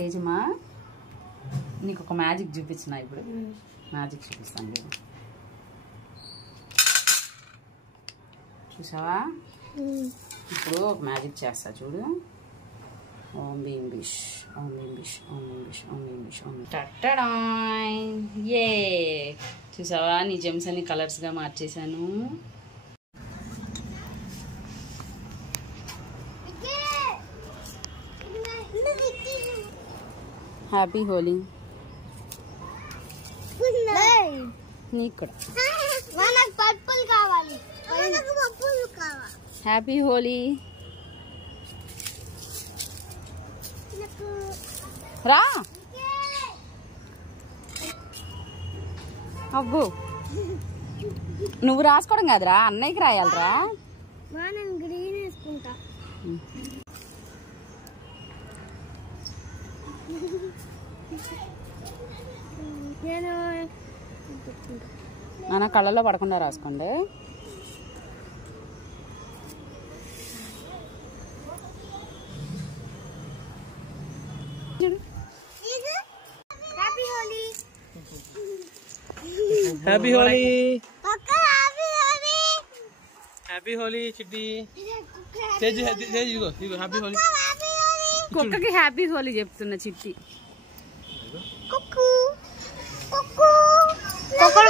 తేజమా నీకు ఒక మ్యాజిక్ చూపించిన ఇప్పుడు మ్యాజిక్ చూపిస్తాను చూడు చూసావా ఇప్పుడు ఒక మ్యాజిక్ చేస్తా చూడు ఓం భీం బిష్ ఓం భీం బిష్ ఓం భీం బిష్ ఓం భీం బిష్ ఓం టట్టడాయ్ ఏ చూసావా నీ జెమ్స్ అన్ని కలర్స్గా మార్చేసాను హ్యాపీ హోలీ నీకు కూడా హ్యాపీ హోలీ రా అబ్బో నువ్వు రాసుకోవడం కాదురా అన్నయ్యకి రాయాలరా గ్రీన్ వేసుకుంటా నాన్న కళ్ళలో పడకుండా రాసుకోండి హ్యాపీ హోలీ హ్యాపీ హోలీ చిట్టి హ్యాపీ హోలీ కుక్కకి హ్యాపీ హోలీ చెప్తున్నా చిట్టి కుక్కు కుక్కు కుక్కలు